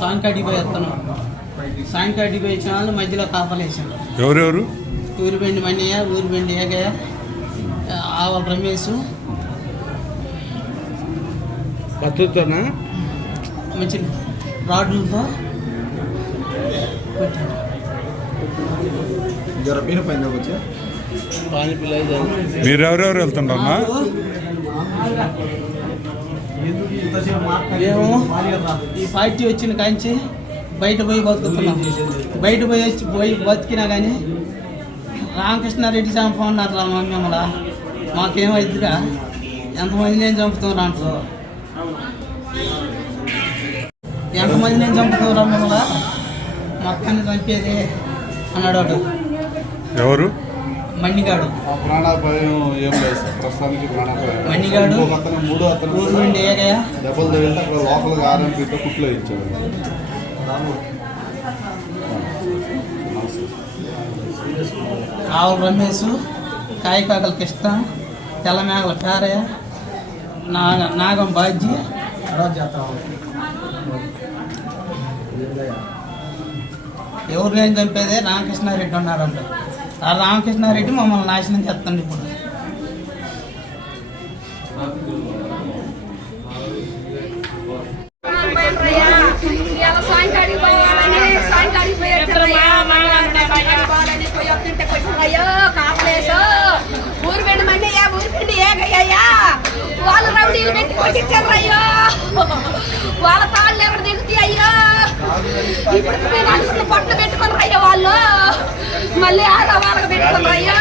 సాయంకాడికి పోయి వస్తున్నాం. సాయంకాడికి పోయి వచ్చిన వాళ్ళు మధ్యలో కాపలేసాను. ఎవరెవరు? ఊరిబెండి మన్నయ్య, ఊరిబెండి ఏగయ్య, ఆవల రమేష్. పత్తుతోనా మంచి రాడ్లతో కొట్టాను. మీరు ఎవరెవరు వెళ్తుండమ్మా? మేము ఈ పార్టీ వచ్చిన కాంచి బయట పోయి బతుకుతున్నాం. బయట పోయి బతికినా కానీ రామకృష్ణారెడ్డి చంపమన్నారు రా మిమ్మల్ని. మాకేమైద్దిరా, ఎంతమంది నేను చంపుతున్నా అంటారు. ఎంతమంది నేను చంపుతున్నా మిమ్మల్ని, మొత్తాన్ని చంపేది అన్నాడు వాడు. ఎవరు? మణిగాడు. మణిగాడు ఊరు నుండి ఏగయ్య. ఆవుల రమేష్, కాయకాకల కృష్ణ, తెల్లమేగల పేరయ్య, నాగం బాజీ. ఎవరు లేని చంపేదే రామకృష్ణారెడ్డి ఉన్నారంట. ఆ రామకృష్ణారెడ్డి మమ్మల్ని నాశనం చేస్తాండి ఇప్పుడు. ఊరిపెండి మన్నయ్య, ఊరిపెండి ఏగయ్యా, వాళ్ళు రౌడీలు పెట్టి కొట్టించారు అయ్యో. వాళ్ళ తాళ్ళు ఎవరు దిగుతాయి అయ్యో. ఇప్పుడు నేను అడుగుతున్న పట్లు పెట్టుకున్నారు అయ్యో వాళ్ళు. మళ్ళీ వాళ్ళకి పెట్టుకున్నారు అయ్యో.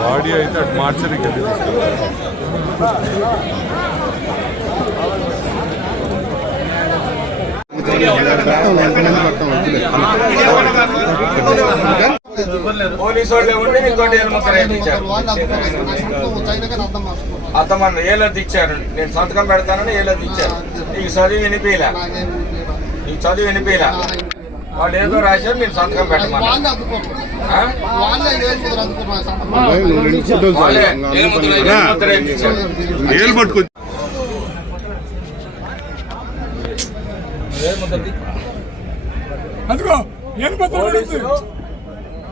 బాడీ అయితే అటు మార్చరికి వెళ్ళి పోలీసు వాళ్ళు ఉండి ఇంకోటి అర్థమన్న ఏలది ఇచ్చారు. నేను సంతకం పెడతానని ఏలది ఇచ్చారు. నీకు చదివి వినిపించలే, నీకు చదివి వినిపించలే. వాళ్ళు ఏదో రాశారు, నేను సంతకం పెట్టమన్నా.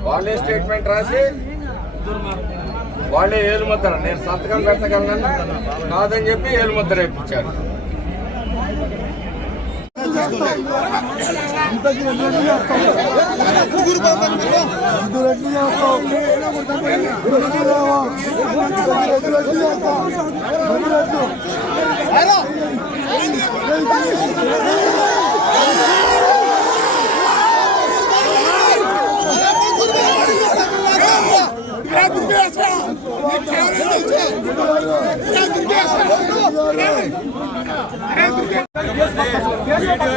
వాళ్ళే స్టేట్మెంట్ రాసి వాళ్ళే ఏలుముద్ర, నేను సంతకం పెట్టగలను కాదని చెప్పి ఏలుముద్ర ఇప్పించారు. వీడియో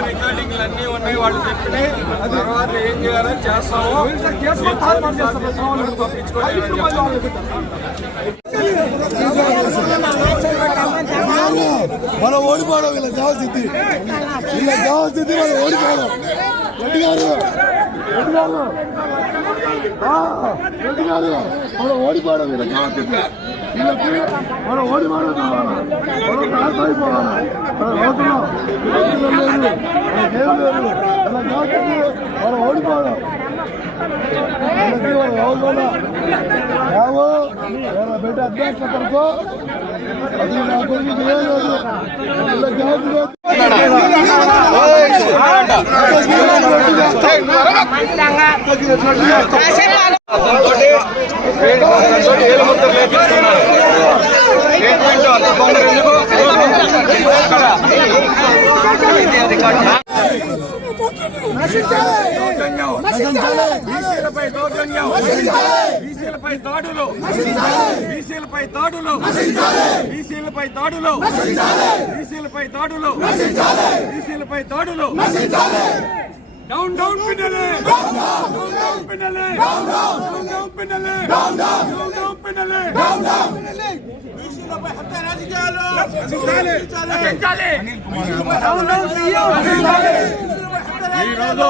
రికార్డింగ్లు అన్నీ ఉన్నాయి. వాళ్ళు చెప్పి తర్వాత ఏం చేయాలో చేస్తాము. మనం ఓడిపోవడం వీళ్ళకి కావాల్సింది, వీళ్ళకి కావాల్సింది మనం ఓడిపోవడం. రెడ్డి గారు మనం ఓడిపోవడం వీళ్ళకి కావాల్సింది. వీళ్ళకి మనం ఓడిపోవడం కావాలి, మనం నాశ అయిపోవాలి. మనం అవసరం లేదు, మనకేం లేదు. ఇలా కావాల్సింది మనం ఓడిపోవడం. ನಾವು ಬೇಟ ಅಭ್ಯಾಸ ಕರ್ಕೋ ಅದು ನಾವು బీసీలపై దౌర్జన్యం, బీసీలపై దాడులు, బీసీలపై దాడులు, బీసీలపై దాడులు, బీసీలపై దాడులు, బీసీలపై దాడులు. డౌన్ డౌన్ పిన్నలే, డౌన్ డౌన్ పిన్నలే, డౌన్ డౌన్ పిన్నలే, డౌన్ డౌన్ పిన్నలే, బీసీలపై హత్య రాజకీయాలు రక్షించాలి, డౌన్ డౌన్ సీఎం ఈ రోజు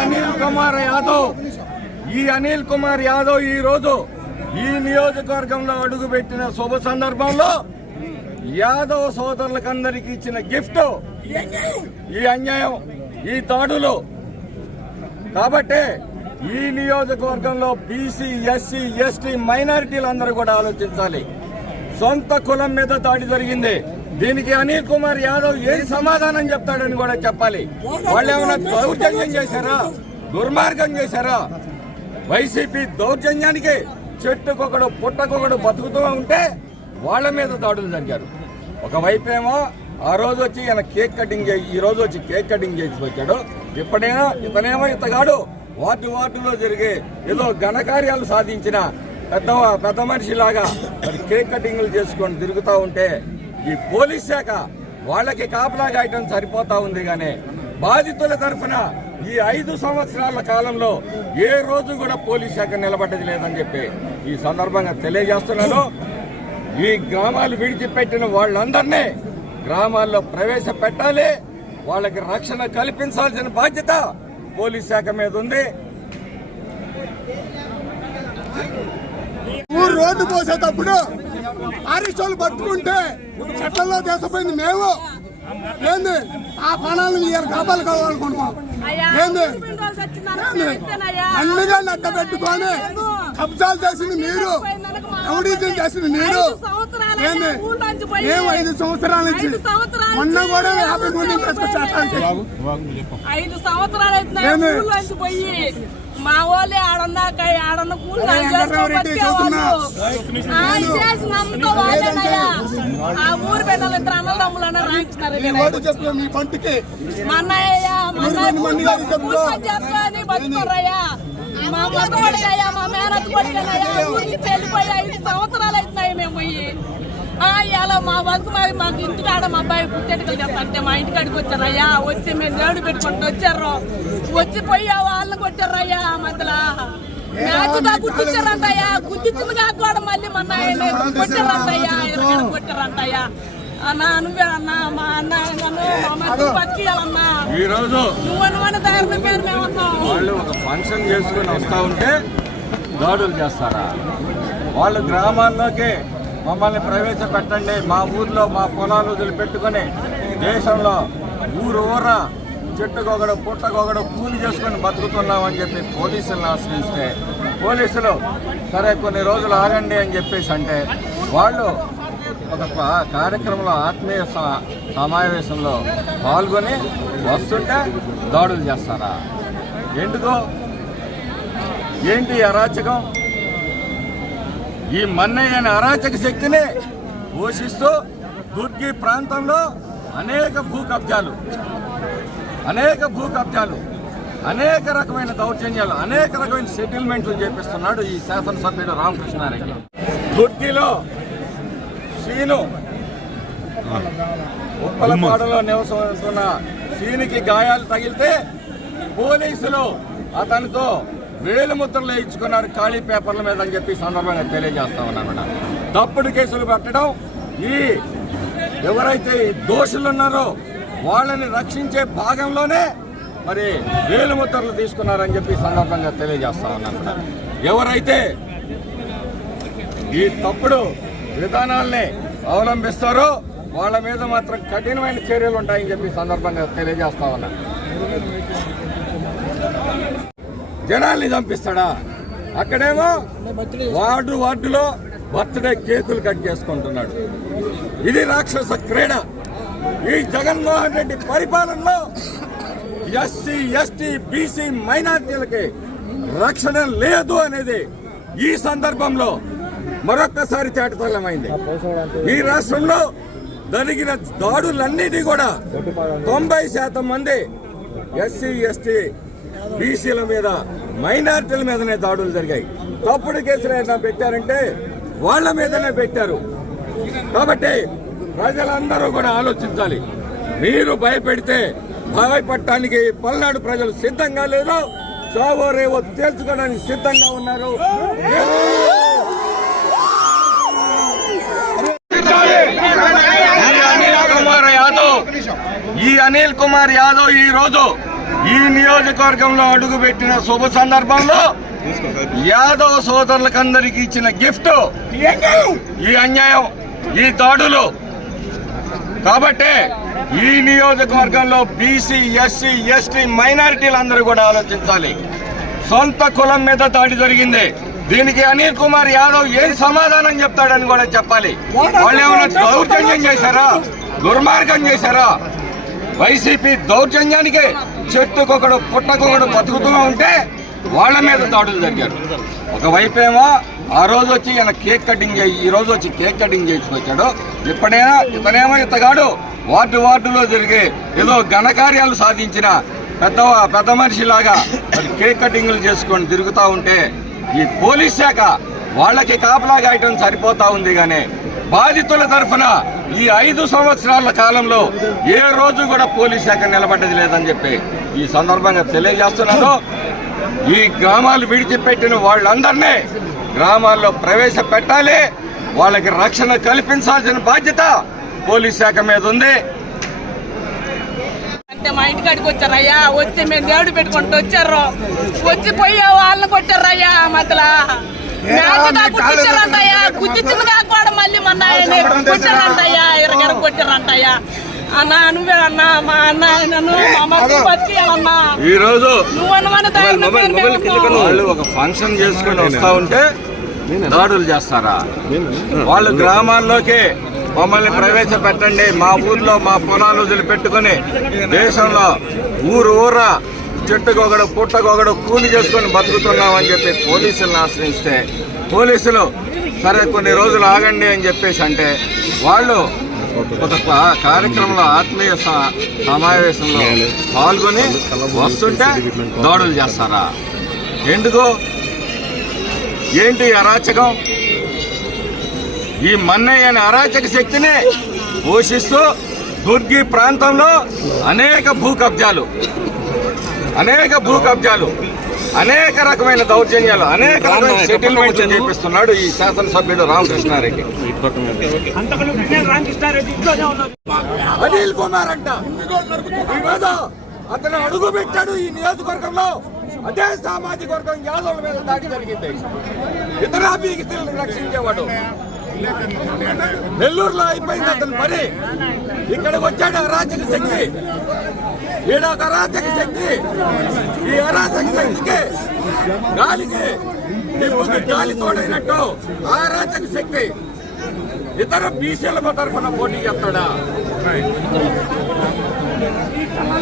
అనిల్ కుమార్ యాదవ్ ఈ అనిల్ కుమార్ యాదవ్ ఈ రోజు ఈ నియోజకవర్గంలో అడుగుపెట్టిన శుభ సందర్భంలో యాదవ్ సోదరులకందరికీ ఇచ్చిన గిఫ్ట్ ఈ అన్యాయం, ఈ దాడులు. కాబట్టి ఈ నియోజకవర్గంలో బీసీ, ఎస్సీ, ఎస్టీ, మైనారిటీలందరూ కూడా ఆలోచించాలి. సొంత కులం మీద దాడి జరిగింది. దీనికి అనిల్ కుమార్ యాదవ్ ఏ సమాధానం చెప్తాడని కూడా చెప్పాలి. వాళ్ళు ఏమైనా దౌర్జన్యం చేశారా, దుర్మార్గం చేశారా? వైసీపీ దౌర్జన్యానికి చెట్టుకొకడు పుట్టకొకడు బతుకుతూ ఉంటే వాళ్ళ మీద దాడులు జరిగారు. ఒకవైపేమో ఆ రోజు వచ్చి ఈయన కేక్ కటింగ్ ఈ రోజు వచ్చి కేక్ కటింగ్ చేసి వచ్చాడు. ఇతనేమో ఇతగాడు వార్డులో జరిగే ఏదో ఘనకార్యాలు సాధించిన పెద్ద మనిషిలాగా మరి కేక్ కటింగ్లు చేసుకొని తిరుగుతూ ఉంటే ఈ పోలీస్ శాఖ వాళ్ళకి కాపలా కాయటం సరిపోతా ఉంది. కానీ బాధితుల తరఫున ఈ 5 సంవత్సరాల కాలంలో ఏ రోజు కూడా పోలీస్ శాఖ నిలబడ్డది లేదని చెప్పి ఈ సందర్భంగా తెలియజేస్తున్నాను. ఈ గ్రామాలు విడిచిపెట్టిన వాళ్ళందరినీ గ్రామాల్లో ప్రవేశపెట్టాలి. వాళ్ళకి రక్షణ కల్పించాల్సిన బాధ్యత పోలీస్ శాఖ మీద ఉంది. రోడ్డు పోసేటప్పుడు ఆరిస్టోలు పట్టుకుంటే చెట్లలో దేశపోయింది మేము ఏంది ఆ ప్రాణాలను మీరు కాపాడుకోవాలనుకుంటున్నాం. ఏంది అన్నిగా అడ్డ పెట్టుకొని కబ్జాలు చేసింది మీరు, రౌడీజం చేసింది మీరు. ఏంది మేము 5 సంవత్సరాల నుంచి మొన్న కూడా 50 మంది తీసుకొచ్చి 5 సంవత్సరాలు అయితే పోయి మా వాళ్ళే ఆడన్న కూలి ఆ ఊరు పెట్టాలి. ఇద్దరు అన్నదమ్ములు రామకృష్ణారెడ్డి మీ పంటకి మా అన్నయ్య చేసుకొని బతుకోరయ్యా. మా మొత్తం కొడుకయ్యా, మా మేనత్ కొడుకయ్యా ఊరికి వెళ్ళిపోయి 5 సంవత్సరాలు అవుతున్నాయి మేము పోయి. ఇలా మా బతుకు మాకు ఇంటికాడ మా అబ్బాయి పుట్టెట్టుకలు చెప్తాంటే మా ఇంటికాడికి వచ్చారయ్యా. వచ్చి మేము దేవుడు పెట్టుకుంటూ వచ్చారు. వచ్చి పోయి వాళ్ళని కొట్టారయ్యా. మధ్యలో మ్యాచ్గా గుర్తించారంటయ్యా. గుర్తించింది కాకుండా మళ్ళీ మన కొట్టారంటయ్యా, ఎక్కడ కొట్టారంటయ్యా. అన్నా నువ్వే అన్నా మా అన్న బతికియాలన్నా ఈ రోజు నువ్వు తయారు పేరు మేమన్నాం. వాళ్ళు ఒక ఫంక్షన్ చేసుకుని వస్తా ఉంటే దాడులు చేస్తారా? వాళ్ళు గ్రామాల్లోకి మమ్మల్ని ప్రవేశపెట్టండి, మా ఊర్లో మా పొలాలు వదిలిపెట్టుకొని దేశంలో ఊర చెట్టుకొకడు పుట్టకొకడు కూలి చేసుకొని బతుకుతున్నామని చెప్పి పోలీసులను ఆశ్రయిస్తే పోలీసులు సరే కొన్ని రోజులు ఆగండి అని చెప్పేసి అంటే వాళ్ళు ఒక కార్యక్రమంలో ఆత్మీయ సమావేశంలో పాల్గొని వస్తుంటే దాడులు చేస్తారా? ఎందుకో ఏంటి అరాచకం? ఈ మన్నయ్య అనే అరాచక శక్తిని పోషిస్తూ దుర్గి ప్రాంతంలో అనేక భూ కబ్జాలు, అనేక రకమైన దౌర్జన్యాలు, అనేక రకమైన సెటిల్మెంట్లు చేపిస్తున్నాడు ఈ శాసనసభ్యుడు రామకృష్ణారెడ్డి. దుర్గిలో సీను ఉప్పలపాడులో నివసిస్తున్న సీనుకి గాయాలు తగిలితే పోలీసులు అతనితో వేలుముద్రలు ఇచ్చుకున్నారు ఖాళీ పేపర్ల మీద అని చెప్పి సందర్భంగా తెలియజేస్తా ఉన్నాను. తప్పుడు కేసులు పెట్టడం, ఈ ఎవరైతే దోషులు ఉన్నారో వాళ్ళని రక్షించే భాగంలోనే మరి వేలుముద్రలు తీసుకున్నారని చెప్పి సందర్భంగా తెలియజేస్తా ఉన్నాను. ఎవరైతే ఈ తప్పుడు విధానాల్ని అవలంబిస్తారో వాళ్ళ మీద మాత్రం కఠినమైన చర్యలు ఉంటాయని చెప్పి సందర్భంగా తెలియజేస్తా ఉన్నాను. జనాల్ని చంపిస్తాడా? అక్కడేమో వార్డులో బర్త్డే కేకులు కట్ చేసుకుంటున్నాడు. ఇది రాక్షస క్రీడ. ఈ జగన్మోహన్ రెడ్డి పరిపాలనలో ఎస్సీ, ఎస్టీ, బీసీ మైనార్టీలకి రక్షణ లేదు అనేది ఈ సందర్భంలో మరొక్కసారి తేటతెల్లమైంది. ఈ రాష్ట్రంలో జరిగిన దాడులన్నిటి కూడా 90% మంది ఎస్సీ, ఎస్టీ, బీసీల మీద, మైనార్టీల మీదనే దాడులు జరిగాయి. తప్పుడు కేసులు ఏదైనా పెట్టారంటే వాళ్ళ మీదనే పెట్టారు. కాబట్టి ప్రజలందరూ కూడా ఆలోచించాలి. మీరు భయపెడితే భయపడటానికి పల్నాడు ప్రజలు సిద్ధంగా లేరు. చావో రేవో తేల్చుకోవడానికి సిద్ధంగా ఉన్నారు. ఈ అనిల్ కుమార్ యాదవ్ ఈ రోజు ఈ నియోజకవర్గంలో అడుగుపెట్టిన శుభ సందర్భంలో యాదవ సోదరులకందరికీ ఇచ్చిన గిఫ్ట్ ఈ అన్యాయం, ఈ దాడులు. కాబట్టి ఈ నియోజకవర్గంలో బీసీ, ఎస్సీ, ఎస్టీ, మైనారిటీలు అందరూ కూడా ఆలోచించాలి. సొంత కులం మీద దాడి జరిగింది. దీనికి అనిల్ కుమార్ యాదవ్ ఏం సమాధానం చెప్తాడని కూడా చెప్పాలి. వాళ్ళు ఏమైనా దౌర్జన్యం చేశారా, దుర్మార్గం చేశారా? వైసీపీ దౌర్జన్యానికి చెట్టుకొకడు పుట్టకొకడు బతుకుతూ ఉంటే వాళ్ళ మీద దాడులు జరిగారు. ఒకవైపేమో ఆ రోజు వచ్చి ఈయన కేక్ కటింగ్ చేయి, ఈ రోజు వచ్చి కేక్ కటింగ్ చేసుకొచ్చాడు. ఇప్పుడైనా ఇతనేమో ఇతగాడు వార్డులో జరిగే ఏదో ఘనకార్యాలు సాధించిన పెద్ద మనిషిలాగా కేక్ కటింగ్లు చేసుకొని తిరుగుతూ ఉంటే ఈ పోలీస్ శాఖ వాళ్ళకి కాపలా గాయటం సరిపోతా ఉంది. కానీ బాధితుల తరఫున ఈ 5 సంవత్సరాల కాలంలో ఏ రోజు కూడా పోలీస్ శాఖ నిలబడ్డది లేదని చెప్పి ఈ సందర్భంగా తెలియజేస్తున్నాను. ఈ గ్రామాలు విడిచిపెట్టిన వాళ్ళందరినీ గ్రామాల్లో ప్రవేశపెట్టాలి. వాళ్ళకి రక్షణ కల్పించాల్సిన బాధ్యత పోలీస్ శాఖ మీద ఉంది. అంటే మా ఇంటికాడికి వచ్చారయ్యా, వచ్చి మేము దేవుడు పెట్టుకుంటూ వచ్చారు, వచ్చి పోయి వాళ్ళని కొట్టారయ్యా. మధ్యలో కుట్టించారంటయ్యా, కుట్టించింది కాకపోవడం మళ్ళీ మొన్న కొట్టారంటయ్యా, ఇరగర కొట్టారంటయ్యా. అన్నా నువ్వే అన్నా, మా అన్న నన్ను బతికియాలన్నా. ఈ రోజు నువ్వు వాళ్ళు ఒక ఫంక్షన్ చేసుకుని వస్తా ఉంటే దాడులు చేస్తారా? వాళ్ళు గ్రామాల్లోకి మమ్మల్ని ప్రవేశపెట్టండి, మా ఊర్లో మా పొలాలు వదిలిపెట్టుకుని దేశంలో ఊరా చెట్టుకొకడు పుట్టకొకడు కూలి చేసుకొని బతుకుతున్నామని చెప్పి పోలీసులను ఆశ్రయిస్తే పోలీసులు సరే కొన్ని రోజులు ఆగండి అని చెప్పేసి అంటే వాళ్ళు ఒక కార్యక్రమంలో ఆత్మీయ సమావేశంలో పాల్గొని వస్తుంటే దాడులు చేస్తారా? ఎందుకు? ఏంటి అరాచకం? ఈ మన్నయ్య అనే అరాచక శక్తిని పోషిస్తూ దుర్గి ప్రాంతంలో అనేక భూ కబ్జాలు, అనేక రకమైన దౌర్జన్యాలు, అనేక రకమైన సెటిల్మెంట్స్ చేపిస్తున్నాడు ఈ శాసనసభ్యుడు రామకృష్ణారెడ్డి. అనిల్ కుమార్ అంట అతను అడుగు పెట్టాడు ఈ నియోజకవర్గంలో. అదే సామాజిక వర్గం యాదవుల మీద దాడి జరిగింది. ఇతర బీసీలను రక్షించేవాడు. నెల్లూరులో అయిపోయింది అతని పని. ఇక్కడికి వచ్చాడు అరాచక శక్తి. ఈడొక అరాచక శక్తి. ఈ అరాచక శక్తికి గాలి తోడైనట్టు ఆ అరాచక శక్తి ఇతర బీసీల తరఫున పోటీ చేస్తాడా?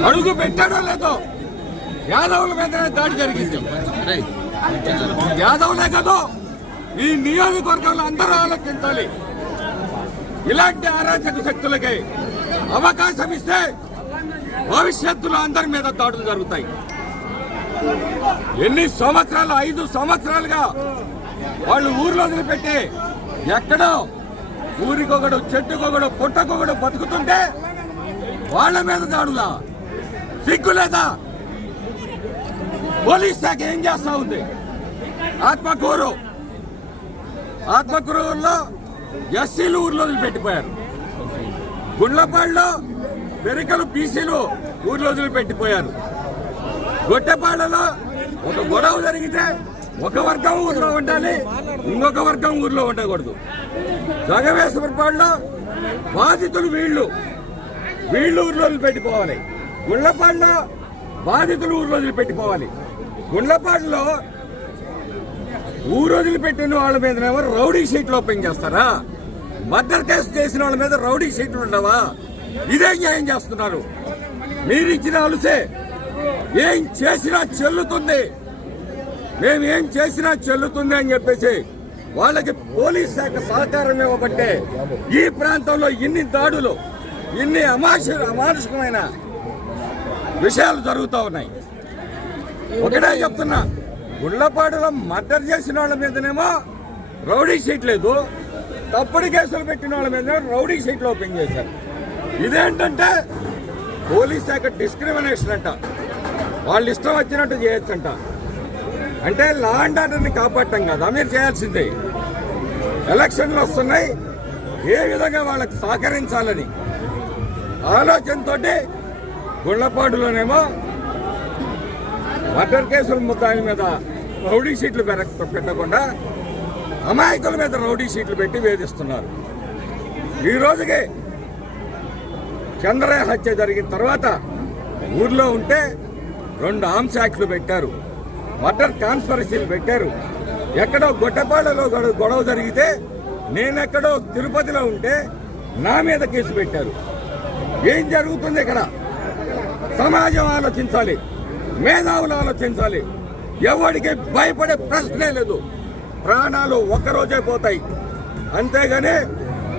అడుగు పెట్టాడో లేదో యాదవుల మీదనే దాడి జరిగింది. యాదవులే కదా ఈ నియోజకవర్గంలో అందరూ ఆలోచించాలి. ఇలాంటి అరాచక శక్తులకి అవకాశం ఇస్తే భవిష్యత్తులో అందరి మీద దాడులు జరుగుతాయి. ఎన్ని సంవత్సరాలు, 5 సంవత్సరాలుగా వాళ్ళు ఊర్లో వదిలిపెట్టి ఎక్కడో ఊరికొకడు చెట్టుకొకడు పుట్టకొకడు బతుకుతుంటే వాళ్ళ మీద దాడులా? సిగ్గు లేదా? పోలీస్ శాఖ ఏం చేస్తా ఉంది? ఆత్మకూరులో ఎస్సీలు ఊర్లో వదిలిపెట్టిపోయారు. గుండ్లపాడులో పెరికలు బీసీలు ఊర్లో వదిలిపెట్టిపోయారు. గొట్టెపాడులో ఒక గొడవ జరిగితే ఒక వర్గం ఊర్లో ఉండాలి, ఇంకొక వర్గం ఊర్లో ఉండకూడదు. జగవేశ్వరపాడులో బాధితులు వీళ్ళు ఊర్లో వదిలిపెట్టిపోవాలి. గుండ్లపాడులో బాధితులు ఊర్లో వదిలిపెట్టిపోవాలి. గుండ్లపాడులో ఊరు వదిలిపెట్టిన వాళ్ళ మీదనేమో రౌడీ షీట్లు ఓపెన్ చేస్తారా? మర్డర్ కేసు చేసిన వాళ్ళ మీద రౌడీ షీట్లు ఉండవా? ఇదే న్యాయం చేస్తున్నారు. మీరిచ్చిన అలుసే ఏం చేసినా చెల్లుతుంది, మేమేం చేసినా చెల్లుతుంది అని చెప్పేసి వాళ్ళకి పోలీస్ శాఖ సహకారం ఇవ్వబట్టే ఈ ప్రాంతంలో ఇన్ని దాడులు, ఇన్ని అమానుషికమైన విషయాలు జరుగుతూ ఉన్నాయి. ఒకటే చెప్తున్నా, గుళ్ళపాడులో మర్డర్ చేసిన వాళ్ళ మీదనేమో రౌడీ షీట్ లేదు, తప్పుడు కేసులు పెట్టిన వాళ్ళ మీద రౌడీ షీట్లు ఓపెన్ చేశారు. ఇదేంటంటే పోలీస్ శాఖ డిస్క్రిమినేషన్ అంట. వాళ్ళు ఇష్టం వచ్చినట్టు చేయొచ్చంట. అంటే లా అండ్ ఆర్డర్ని కాపాడటం కదా మీరు చేయాల్సిందే. ఎలక్షన్లు వస్తున్నాయి, ఏ విధంగా వాళ్ళకి సహకరించాలని ఆలోచనతో గుళ్ళపాడులోనేమో మర్డర్ కేసుల ముద్దాయిల మీద రౌడీ షీట్లు పెట్టకుండా అమాయకుల మీద రౌడీ షీట్లు పెట్టి వేధిస్తున్నారు. ఈ రోజుకి చంద్రయ్య హత్య జరిగిన తర్వాత ఊర్లో ఉంటే 2 ఆర్మ్స్ యాక్ట్లు పెట్టారు, మర్డర్ కాన్స్పిరసీలు పెట్టారు. ఎక్కడో గొట్టపాళ్ళలో గొడవ జరిగితే నేనెక్కడో తిరుపతిలో ఉంటే నా మీద కేసు పెట్టారు. ఏం జరుగుతుంది ఇక్కడ? సమాజం ఆలోచించాలి, మేధావులు ఆలోచించాలి. ఎవరికి భయపడే ప్రశ్నే లేదు. ప్రాణాలు ఒక్కరోజే పోతాయి, అంతేగాని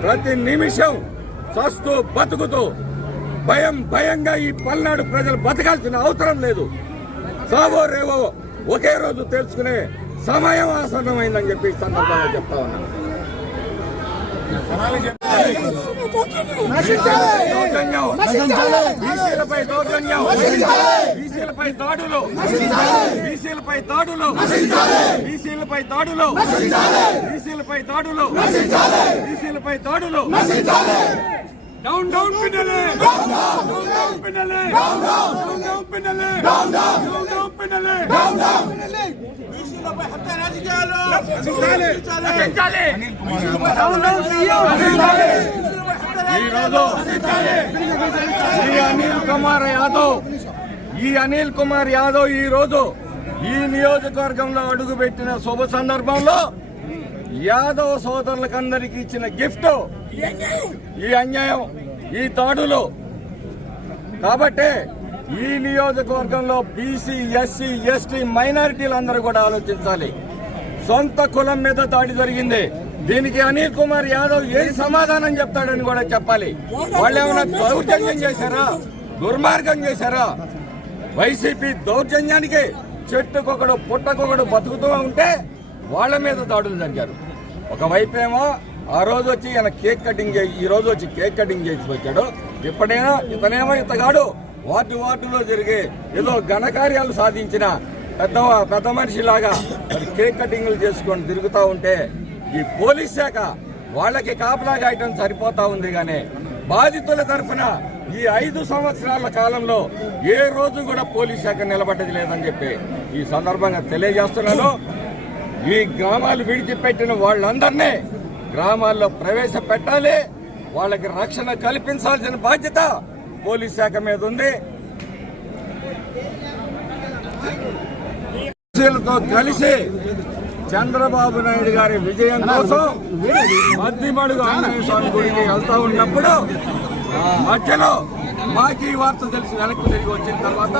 ప్రతి నిమిషం చస్తూ బతుకుతూ భయంగా ఈ పల్నాడు ప్రజలు బతకాల్సిన అవసరం లేదు. సావో రేవో ఒకే రోజు తెలుసుకునే సమయం ఆసన్నమైందని చెప్పి ఈ సందర్భంగా చెప్తా ఉన్నాను. బీసీలపై దౌర్జన్యం, బీసీలపై దాడులు, బీసీలపై దాడులు, బీసీలపై దాడులు, బీసీలపై దాడులు, బీసీలపై దాడులు. డౌన్ డౌన్ పిన్నలే, డౌన్ డౌన్ పిన్నలే, డౌన్ డౌన్ పిన్నలే, డౌన్ డౌన్ పిన్నలే, పిన్నలే. బీసీలపై హత్య రాజకీయాలు నశించాలి. డౌన్ డౌన్ సీఎం ఈరోజు ఈ అనిల్ కుమార్ యాదవ్ ఈ రోజు ఈ నియోజకవర్గంలో అడుగుపెట్టిన శుభ సందర్భంలో యాదవ్ సోదరులకందరికీ ఇచ్చిన గిఫ్ట్ ఈ అన్యాయం, ఈ దాడులు. కాబట్టి ఈ నియోజకవర్గంలో బీసీ, ఎస్సీ, ఎస్టీ, మైనారిటీలందరూ కూడా ఆలోచించాలి. సొంత కులం మీద దాడి జరిగింది. దీనికి అనిల్ కుమార్ యాదవ్ ఏ సమాధానం చెప్తాడని కూడా చెప్పాలి. వాళ్ళు ఏమైనా దౌర్జన్యం చేశారా, దుర్మార్గం చేశారా? వైసీపీ దౌర్జన్యానికి చెట్టుకొకడు పుట్టకొకడు బతుకుతూ ఉంటే వాళ్ళ మీద దాడులు జరిగారు. ఒకవైపేమో ఆ రోజు వచ్చి ఈయన కేక్ కటింగ్ ఈ రోజు వచ్చి కేక్ కటింగ్ చేసి వచ్చాడు. ఇతనేమో ఇతగాడు వార్డులో జరిగే ఏదో ఘనకార్యాలు సాధించిన పెద్ద మనిషిలాగా కేక్ కటింగ్లు చేసుకొని తిరుగుతూ ఉంటే ఈ పోలీస్ శాఖ వాళ్ళకి కాపలా గాయటం సరిపోతా ఉంది. కానీ బాధితుల తరఫున ఈ 5 సంవత్సరాల కాలంలో ఏ రోజు కూడా పోలీస్ శాఖ నిలబడ్డది లేదని చెప్పి ఈ సందర్భంగా తెలియజేస్తున్నాను. ఈ గ్రామాలు విడిచిపెట్టిన వాళ్ళందరినీ గ్రామాల్లో ప్రవేశపెట్టాలి. వాళ్ళకి రక్షణ కల్పించాల్సిన బాధ్యత పోలీస్ శాఖ మీద ఉంది. తో కలిసి చంద్రబాబు నాయుడు గారి విజయం కోసం మద్దిమడుగు ఆంజనేయ స్వామి గుడికి వెళ్తా ఉన్నప్పుడు మధ్యలో మాకు ఈ వార్త తెలిసి వెనక్కి తిరిగి వచ్చిన తర్వాత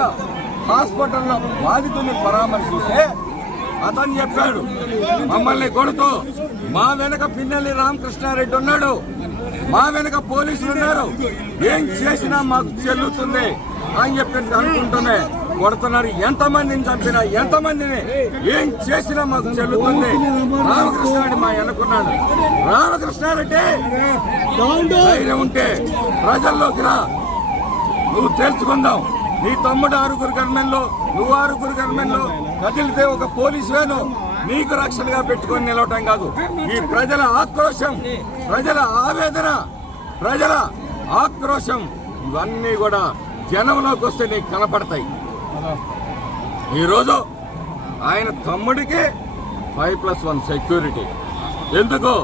హాస్పిటల్లో బాధితుల్ని పరామర్శిస్తే అతను చెప్పాడు, మమ్మల్ని కొడుతూ మా వెనక పిన్నెల్లి రామకృష్ణారెడ్డి ఉన్నాడు, మా వెనక పోలీసులు ఉన్నారు, ఏం చేసినా మాకు చెల్లుతుంది అని చెప్పి అనుకుంటూనే కొడుతున్నారు. ఎంతమందిని చంపినా, ఎంతమందిని ఏం చేసినా మాకు చెల్లుతుంది. రామకృష్ణారెడ్డి మా వెనకున్నాడు. రామకృష్ణారెడ్డి ధైర్యం ఉంటే ప్రజల్లోకి రా, నువ్వు తెలుసుకుందాం. నీ తమ్ముడు 6 గన్మెన్లు, నువ్వు 6 గన్మెన్లు కదిలితే ఒక పోలీసు వేను నీకు రక్షణగా పెట్టుకొని నిలవటం కాదు. ఈ ప్రజల ఆక్రోశం, ప్రజల ఆవేదన, ప్రజల ఆక్రోశం ఇవన్నీ కూడా జనంలోకి వస్తే నీకు కనపడతాయి. ఈరోజు ఆయన తమ్ముడికి 5+1 సెక్యూరిటీ. ఎందుకు?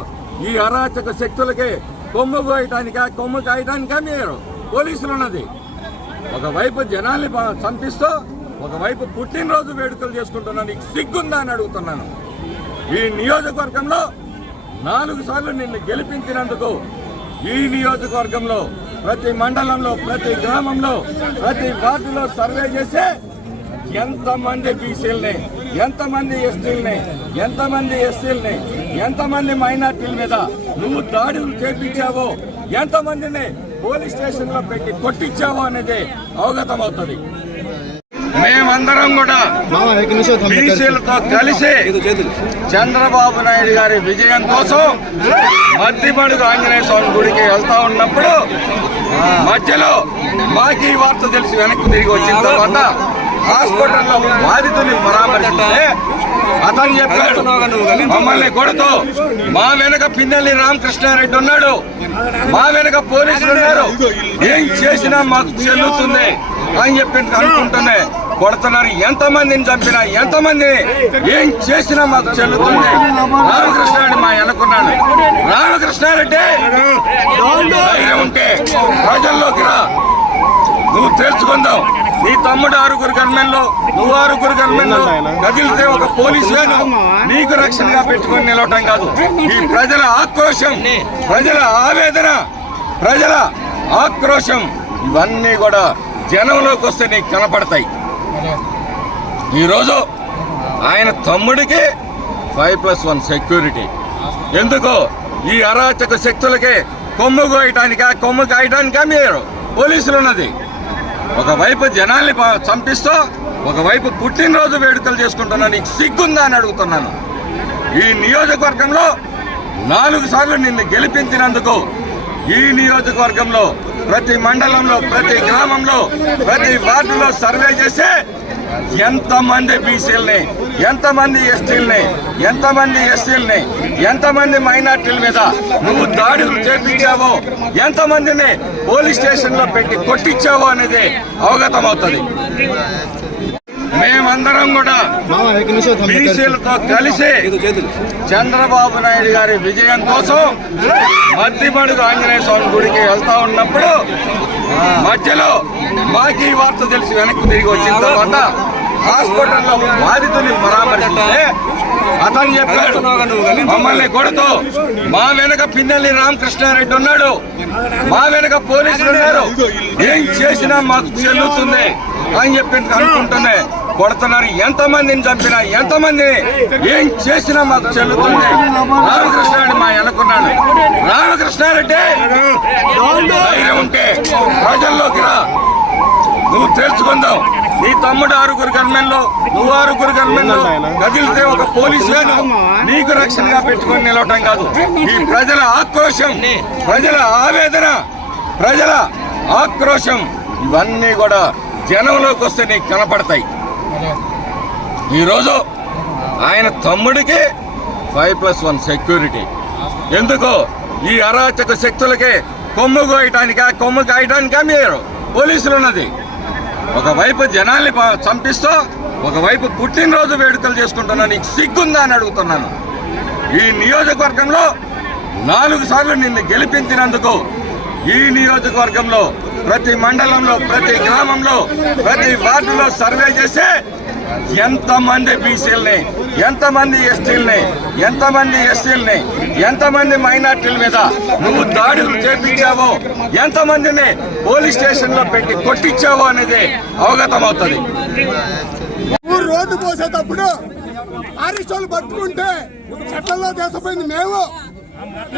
ఈ అరాచక శక్తులకి కొమ్ము కాయటానికా మీరు పోలీసులు ఉన్నది. ఒకవైపు జనాల్ని చంపిస్తూ ఒకవైపు పుట్టినరోజు వేడుకలు చేసుకుంటున్నాను. నీకు సిగ్గుందా అని అడుగుతున్నాను. ఈ నియోజకవర్గంలో 4 సార్లు నిన్ను గెలిపించినందుకు ఈ నియోజకవర్గంలో ప్రతి మండలంలో, ప్రతి గ్రామంలో, ప్రతి వార్డులో సర్వే చేస్తే ఎంతమంది బీసీలని, ఎంతమంది ఎస్టీలని, ఎంతమంది ఎస్సీలని, ఎంతమంది మైనార్టీల మీద నువ్వు దాడులు చేపించావో, ఎంతమందిని పోలీస్ స్టేషన్ లో పెట్టి కొట్టించావో అనేది అవగతమవుతుంది. మేమందరం కూడా బీసీలతో కలిసి చంద్రబాబు నాయుడు గారి విజయం కోసం మద్దిమడుగు ఆంజనేయ స్వామి గుడికి వెళ్తా ఉన్నప్పుడు మధ్యలో మాకు ఈ వార్త తెలిసి వెనక్కి తిరిగి వచ్చిన తర్వాత హాస్పిటల్లో బాధితుల్ని పరామర్శిస్తే అతను చెప్పాడు, మమ్మల్ని కొడుతూ మా వెనక పిన్నెల్లి రామకృష్ణారెడ్డి ఉన్నాడు, మా వెనక పోలీసులు ఉన్నారు, ఏం చేసినా మాకు చెల్లుతుంది అని చెప్పి అనుకుంటున్నాయి. కొడుతున్నారు. ఎంతమందిని చంపినా, ఎంతమందిని ఏం చేసినా మాకు చెల్లుతుంది. రామకృష్ణారెడ్డి మా వెనుకున్నాడు. రామకృష్ణారెడ్డి ధైర్యం ఉంటే ప్రజల్లోకి రా, నువ్వు తెలుసుకుందాం. నీ తమ్ముడు 6 గన్మెన్లు, నువ్వు 6 గన్మెన్లు కదిలితే ఒక పోలీసు వేను నీకు రక్షణగా పెట్టుకొని నిలవటం కాదు. ఈ ప్రజల ఆక్రోశం, ప్రజల ఆవేదన, ప్రజల ఆక్రోశం ఇవన్నీ కూడా జనంలోకి వస్తే నీకు కనపడతాయి. ఈరోజు ఆయన తమ్ముడికి 5+1 సెక్యూరిటీ ఎందుకు? ఈ అరాచక శక్తులకి కొమ్ము కాయటానికా మీరు పోలీసులు ఉన్నది. ఒకవైపు జనాల్ని చంపిస్తూ ఒకవైపు పుట్టినరోజు వేడుకలు చేసుకుంటున్నా, నీకు సిగ్గుందా అని అడుగుతున్నాను. ఈ నియోజకవర్గంలో 4 సార్లు నిన్ను గెలిపించినందుకు ఈ నియోజకవర్గంలో ప్రతి మండలంలో, ప్రతి గ్రామంలో, ప్రతి వార్డులో సర్వే చేసి ఎంతమంది బీసీలని, ఎంతమంది ఎస్టీలని, ఎంతమంది ఎస్సీలని, ఎంతమంది మైనార్టీల మీద నువ్వు దాడులు చేపించావో, ఎంతమందిని పోలీస్ స్టేషన్ లో పెట్టి కొట్టించావో అనేది అవగతమవుతుంది. మేమందరం కూడా బీసీలతో కలిసి చంద్రబాబు నాయుడు గారి విజయం కోసం మద్దిమడుగు ఆంజనేయ స్వామి గుడికి వెళ్తా ఉన్నప్పుడు మధ్యలో మాకు ఈ వార్త తెలిసి వెనక్కి తిరిగి వచ్చిన తర్వాత హాస్పిటల్లో బాధితుల్ని పరామర్శిస్తే అతను చెప్పాడు, మమ్మల్ని కొడుతూ మా వెనక పిన్నెల్లి రామకృష్ణారెడ్డి ఉన్నాడు, మా వెనక పోలీసులు ఉన్నారు, ఏం చేసినా మాకు చెల్లుతుంది అని చెప్పి అనుకుంటూనే కొడుతున్నారు. ఎంతమందిని చంపినా, ఎంతమందిని ఏం చేసినా మాకు చెల్లుతుంది. రామకృష్ణారెడ్డి మా వెనుకున్నాడు. రామకృష్ణారెడ్డి ధైర్యం ఉంటే ప్రజల్లోకి రా, నువ్వు తెలుసుకుందాం. నీ తమ్ముడు 6 గన్మెన్లు, నువ్వు 6 గన్మెన్లు కదిలితే ఒక పోలీసు వేను నీకు రక్షణగా పెట్టుకొని నిలవటం కాదు. ఈ ప్రజల ఆక్రోశం, ప్రజల ఆవేదన, ప్రజల ఆక్రోశం ఇవన్నీ కూడా జనంలోకి వస్తే నీకు కనపడతాయి. ఈరోజు ఆయన తమ్ముడికి 5+1 సెక్యూరిటీ ఎందుకు? ఈ అరాచక శక్తులకి కొమ్ము కాయటానికా మీరు పోలీసులు ఉన్నది. ఒకవైపు జనాల్ని చంపిస్తూ ఒకవైపు పుట్టినరోజు వేడుకలు చేసుకుంటున్నా, నీకు సిగ్గుందా అని అడుగుతున్నాను. ఈ నియోజకవర్గంలో 4 సార్లు నిన్ను గెలిపించినందుకు ఈ నియోజకవర్గంలో ప్రతి మండలంలో, ప్రతి గ్రామంలో, ప్రతి వార్డులో సర్వే చేసి ఎంతమంది బీసీలని, ఎంతమంది ఎస్టీలని, ఎంతమంది ఎస్సీలని, ఎంతమంది మైనార్టీల మీద నువ్వు దాడులు చేపించావో, ఎంతమందిని పోలీస్ స్టేషన్ లో పెట్టి కొట్టించావో అనేది అవగతమవుతుంది. రోడ్డు పోసేటప్పుడు ఆరిస్టోలు పట్టుకుంటే చట్టంలో తీసుకుపోయింది మేము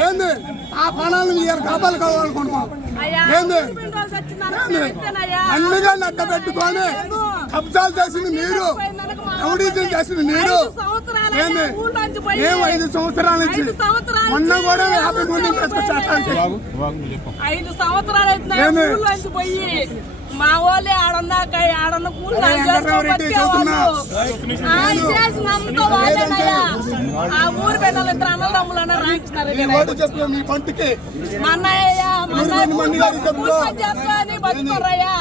ఏంది ఆ పణాలను మీరు కాపాడుకోవాలనుకుంటున్నాం. ఏంది అన్నిగా నట్ట పెట్టుకొని కబ్జాలు చేసింది మీరు, రౌడీజం చేసింది మీరు. ఏంది మేము 5 సంవత్సరాల నుంచి మొన్న కూడా 50 మందిని తీసుకొచ్చి 5 సంవత్సరాలు అయితే పోయి మా వాళ్ళే ఆడన్న కూలి ఆ ఊరు బిడ్డలు 2 అన్నదమ్ములు రాయించినారు. మా అన్నయ్య చేసుకొని బతుకుర్రయ్యా,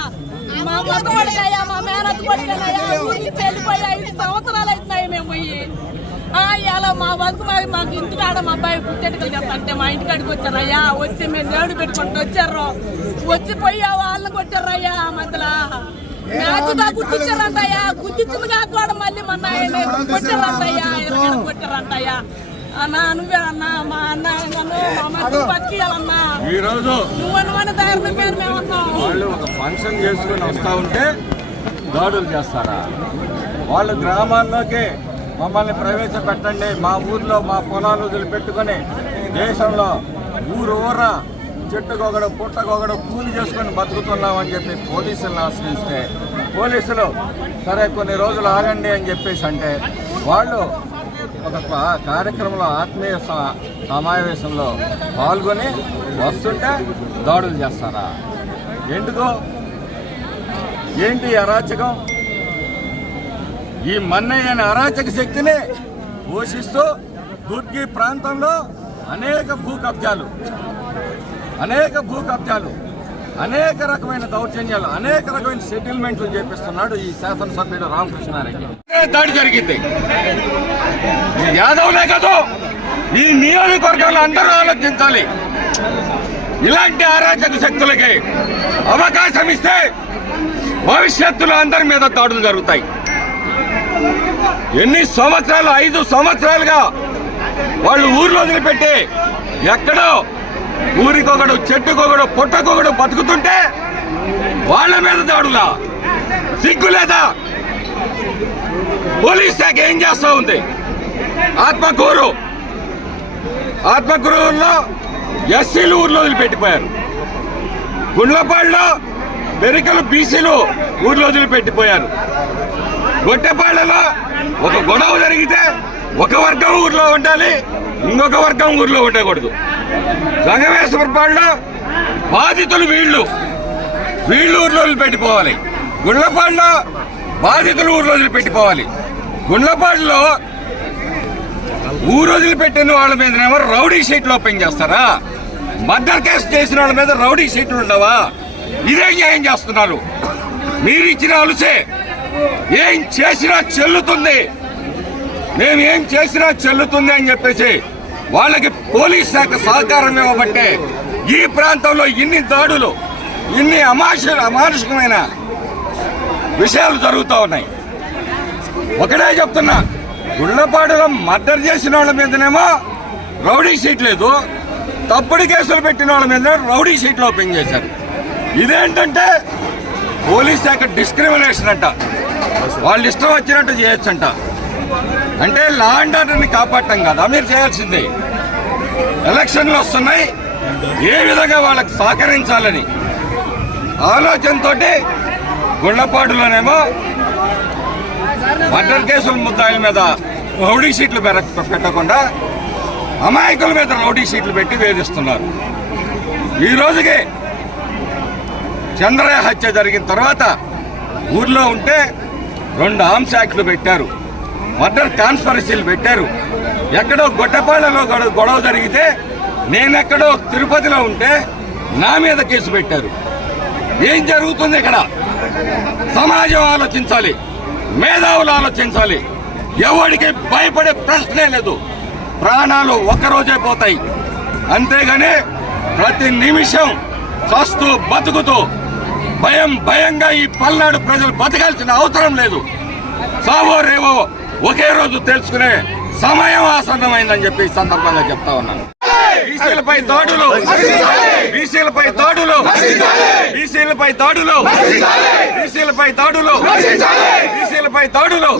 మా మొత్త పడికయ్యా, మా మేనత్ పడికయ్యా, ఊరికి వెళ్ళిపోయి 5 సంవత్సరాలు అవుతున్నాయి మేము పోయి. ఇలా మా బతుకు మాకు ఇంటికాడ మా అబ్బాయి పుట్టెట్టుకలు చెప్పంటే మా ఇంటికాడికి వచ్చారయ్యా. వచ్చి మేము నేడు పెట్టుకుంటూ వచ్చారు, వచ్చి పోయి వాళ్ళని కొట్టారయ్యా. మధ్యలో మ్యాచ్గా గుర్తించారంటయ్యా, గుర్తించింది కాకుండా మళ్ళీ మా అన్నయ్య కొట్టారంటయ్యా, ఎరగడ కొట్టారంటయ్యా. అన్నా నువ్వే అన్నా, మా అన్న నన్ను బతికియాలన్నా, నువ్వన్న ధైర్యం పేరు మేమన్నాం. వాళ్ళు ఒక ఫంక్షన్ చేసుకుని వస్తా ఉంటే దాడులు చేస్తారా? వాళ్ళు గ్రామాల్లోకి మమ్మల్ని ప్రవేశపెట్టండి, మా ఊర్లో మా పొలాలు వదిలిపెట్టుకొని దేశంలో ఊర చెట్టుకొకడు పుట్టకొకడు కూలి చేసుకొని బతుకుతున్నామని చెప్పి పోలీసులను ఆశ్రయిస్తే పోలీసులు సరే కొన్ని రోజులు ఆగండి అని చెప్పేసి అంటే వాళ్ళు ఒక కార్యక్రమంలో ఆత్మీయ సమావేశంలో పాల్గొని వస్తుంటే దాడులు చేస్తారా? ఎందుకో ఏంటి అరాచకం? ఈ మన్నయ్య అనే అరాచక శక్తిని పోషిస్తూ దుర్గి ప్రాంతంలో అనేక భూ కబ్జాలు అనేక రకమైన దౌర్జన్యాలు, అనేక రకమైన సెటిల్మెంట్లు చేపిస్తున్నాడు ఈ శాసనసభ్యుడు రామకృష్ణారెడ్డి. దాడి జరిగింది. యాదవ్లే కాదు, ఈ నియోజకవర్గంలో అందరూ ఆలోచించాలి. ఇలాంటి అరాచక శక్తులకి అవకాశం ఇస్తే భవిష్యత్తులో అందరి మీద దాడులు జరుగుతాయి. ఎన్ని సంవత్సరాలు, 5 సంవత్సరాలుగా వాళ్ళు ఊర్లో వదిలిపెట్టి ఎక్కడో ఊరికొకడు, చెట్టుకొకడు, పుట్టకొకడు బతుకుతుంటే వాళ్ళ మీద దాడులా? సిగ్గు లేదా? పోలీస్ శాఖ ఏం చేస్తా ఉంది? ఆత్మకూరులో ఎస్సీలు ఊర్లో వదిలిపెట్టిపోయారు. గుండ్లపాడులో బెరికలు బీసీలు ఊర్లో వదిలిపెట్టిపోయారు. గొట్టెపాళ్లలో ఒక గొడవ జరిగితే ఒక వర్గం ఊర్లో ఉండాలి, ఇంకొక వర్గం ఊర్లో ఉండకూడదు. సంగమేశ్వరపాడులో బాధితులు వీళ్ళు ఊర్లో వదిలిపెట్టిపోవాలి. గుండ్లపాడులో బాధితులు ఊర్లో వదిలిపెట్టిపోవాలి. గుండ్లపాడులో ఊరు వదిలిపెట్టిన వాళ్ళ మీదనేమో రౌడీ షీట్లు ఓపెన్ చేస్తారా? మర్డర్ కేసు చేసిన వాళ్ళ మీద రౌడీ షీట్లు ఉండవా? ఇదే న్యాయం చేస్తున్నారు. మీరు ఇచ్చిన అలుసే ఏం చేసినా చెల్లుతుంది, మేము ఏం చేసినా చెల్లుతుంది అని చెప్పేసి వాళ్ళకి పోలీస్ శాఖ సహకారం ఇవ్వబట్టే ఈ ప్రాంతంలో ఇన్ని దాడులు, ఇన్ని అమానుషికమైన విషయాలు జరుగుతూ ఉన్నాయి. ఒకటే చెప్తున్నా, గుళ్ళపాడులో మర్డర్ చేసిన వాళ్ళ మీదనేమో రౌడీ షీట్ లేదు, తప్పుడు కేసులు పెట్టిన వాళ్ళ మీద రౌడీ షీట్లు ఓపెన్ చేశారు. ఇదేంటంటే పోలీస్ శాఖ డిస్క్రిమినేషన్ అంట. వాళ్ళు ఇష్టం వచ్చినట్టు చేయొచ్చంట. అంటే లా అండ్ ఆర్డర్ని కాపాడటం కదా మీరు చేయాల్సిందే. ఎలక్షన్లు వస్తున్నాయి, ఏ విధంగా వాళ్ళకి సహకరించాలని ఆలోచనతో గుళ్ళపాడులోనేమో మర్డర్ కేసుల ముద్దాయిల మీద రౌడీ షీట్లు పెట్టకుండా అమాయకుల మీద రౌడీ షీట్లు పెట్టి వేధిస్తున్నారు. ఈ రోజుకి చంద్రయ్య హత్య జరిగిన తర్వాత ఊర్లో ఉంటే 2 ఆర్మ్స్ యాక్ట్లు పెట్టారు, మర్డర్ కాన్స్పరసీలు పెట్టారు. ఎక్కడో గొట్టపాళ్లలో గొడవ జరిగితే నేనెక్కడో తిరుపతిలో ఉంటే నా మీద కేసు పెట్టారు. ఏం జరుగుతుంది ఇక్కడ? సమాజం ఆలోచించాలి, మేధావులు ఆలోచించాలి. ఎవరికి భయపడే ప్రశ్నే లేదు. ప్రాణాలు ఒక్కరోజే పోతాయి, అంతేగాని ప్రతి నిమిషం చస్తూ బతుకుతూ భయంగా ఈ పల్నాడు ప్రజలు బతకాల్సిన అవసరం లేదు. సావో రేవో ఒకే రోజు తెలుసుకునే సమయం ఆసన్నమైందని చెప్పి ఈ సందర్భంగా చెప్తా ఉన్నాను. బీసీలపై దాడులు, బీసీలపై దాడులు, బీసీలపై దాడులు, బీసీలపై దాడులు, బీసీలపై దాడులు.